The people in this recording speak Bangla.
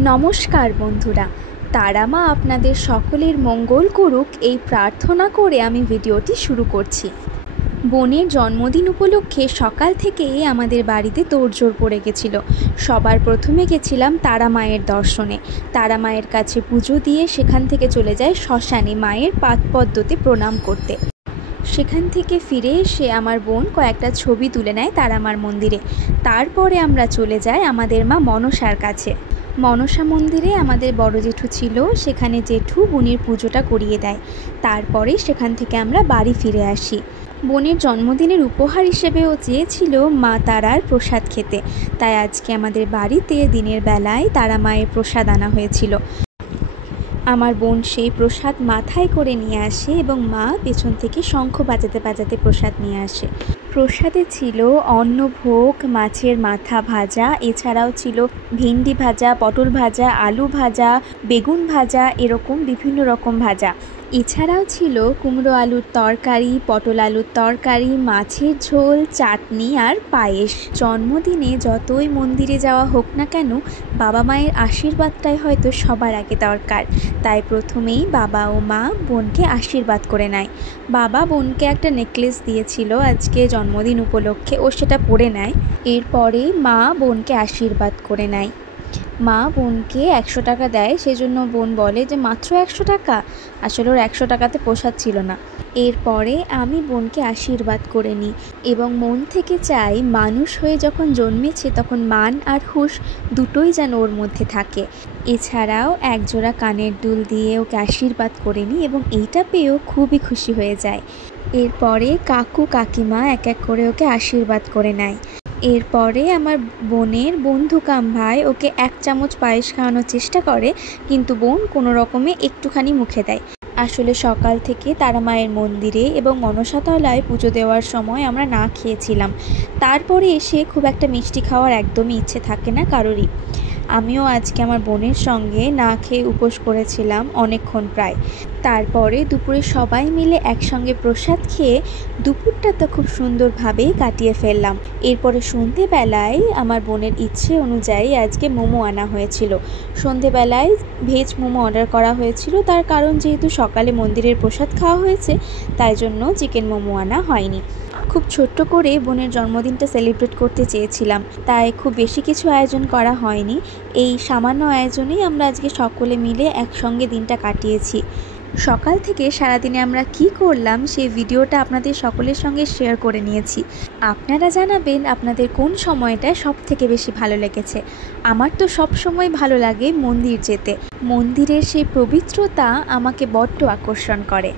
নমস্কার বন্ধুরা, তারা মা আপনাদের সকলের মঙ্গল করুক এই প্রার্থনা করে আমি ভিডিওটি শুরু করছি। বোনের জন্মদিন উপলক্ষে সকাল থেকেই আমাদের বাড়িতে তোড়জোড় পড়ে গেছিল। সবার প্রথমে গেছিলাম তারা মায়ের দর্শনে। তারা মায়ের কাছে পুজো দিয়ে সেখান থেকে চলে যায় শ্মশানে মায়ের পাদপদ্মতে প্রণাম করতে। সেখান থেকে ফিরে এসে আমার বোন কয়েকটা ছবি তুলে নেয় তারা মার মন্দিরে। তারপরে আমরা চলে যাই আমাদের মা মনসার কাছে। মনসা মন্দিরে আমাদের বড় জেঠু ছিল, সেখানে জেঠু বোনের পুজোটা করিয়ে দেয়। তারপরে সেখান থেকে আমরা বাড়ি ফিরে আসি। বোনের জন্মদিনের উপহার হিসেবেও চেয়েছিল মা তারার প্রসাদ খেতে, তাই আজকে আমাদের বাড়িতে দিনের বেলায় তারা মায়ের প্রসাদ আনা হয়েছিল। আমার বোন সেই প্রসাদ মাথায় করে নিয়ে আসে এবং মা পেছন থেকে শঙ্খ বাজাতে বাজাতে প্রসাদ নিয়ে আসে। প্রসাদে ছিল অন্নভোগ, মাছের মাথা ভাজা, এছাড়াও ছিল ভেন্ডি ভাজা, পটল ভাজা, আলু ভাজা, বেগুন ভাজা, এরকম বিভিন্ন রকম ভাজা। এছাড়াও ছিল কুমড়ো আলুর তরকারি, পটল আলুর তরকারি, মাছের ঝোল, চাটনি আর পায়েস। জন্মদিনে যতই মন্দিরে যাওয়া হোক না কেন, বাবা মায়ের আশীর্বাদটাই হয়তো সবার আগে দরকার। তাই প্রথমেই বাবা ও মা বোনকে আশীর্বাদ করে নেয়। বাবা বোনকে একটা নেকলেস দিয়েছিল আজকে জন্মদিন উপলক্ষে, ও সেটা পরে নেয়। এরপরে মা বোনকে আশীর্বাদ করে নেয়। মা বোনকে 100 টাকা দেয়, সেজন্য বোন বলে যে মাত্র 100 টাকা। আসলে ওর 100 টাকাতে পোষাচ্ছিল না। এরপরে আমি বোনকে আশীর্বাদ করে নিই এবং মন থেকে চাই মানুষ হয়ে যখন জন্মেছে তখন মান আর হুঁশ দুটোই যেন ওর মধ্যে থাকে। এছাড়াও একজোড়া কানের দুল দিয়ে ওকে আশীর্বাদ করে নিই এবং এইটা পেয়েও খুবই খুশি হয়ে যায়। এরপরে কাকু কাকিমা এক এক করে ওকে আশীর্বাদ করে নেয়। এরপরে আমার বোনের বন্ধু কাম ভাই ওকে 1 চামচ পায়েস খাওয়ানোর চেষ্টা করে, কিন্তু বোন কোনো রকমে একটুখানি মুখে দেয়। আসলে সকাল থেকে তারা মায়ের মন্দিরে এবং মনসাতলায় পুজো দেওয়ার সময় আমরা না খেয়েছিলাম। তারপরে এসে খুব একটা মিষ্টি খাওয়ার একদমই ইচ্ছে থাকে না কারোরই। আমিও আজকে আমার বোনের সঙ্গে না খেয়ে উপোস করেছিলাম অনেকক্ষণ প্রায়। তারপরে দুপুরে সবাই মিলে একসঙ্গে প্রসাদ খেয়ে দুপুরটা তো খুব সুন্দরভাবেই কাটিয়ে ফেললাম। এরপরে সন্ধেবেলায় আমার বোনের ইচ্ছে অনুযায়ী আজকে মোমো আনা হয়েছিল। সন্ধেবেলায় ভেজ মোমো অর্ডার করা হয়েছিল, তার কারণ যেহেতু সকালে মন্দিরের প্রসাদ খাওয়া হয়েছে তাই জন্য চিকেন মোমো আনা হয়নি। খুব ছোট্ট করে বোনের জন্মদিনটা সেলিব্রেট করতে চেয়েছিলাম, তাই খুব বেশি কিছু আয়োজন করা হয়নি। এই সামান্য আয়োজনেই আমরা আজকে সকলে মিলে একসঙ্গে দিনটা কাটিয়েছি। সকাল থেকে সারাদিনে আমরা কি করলাম সেই ভিডিওটা আপনাদের সকলের সঙ্গে শেয়ার করে নিয়েছি। আপনারা জানাবেন আপনাদের কোন সময়টা সব থেকে বেশি ভালো লেগেছে। আমার তো সব সময় ভালো লাগে মন্দির যেতে। মন্দিরের সেই পবিত্রতা আমাকে বড্ড আকর্ষণ করে।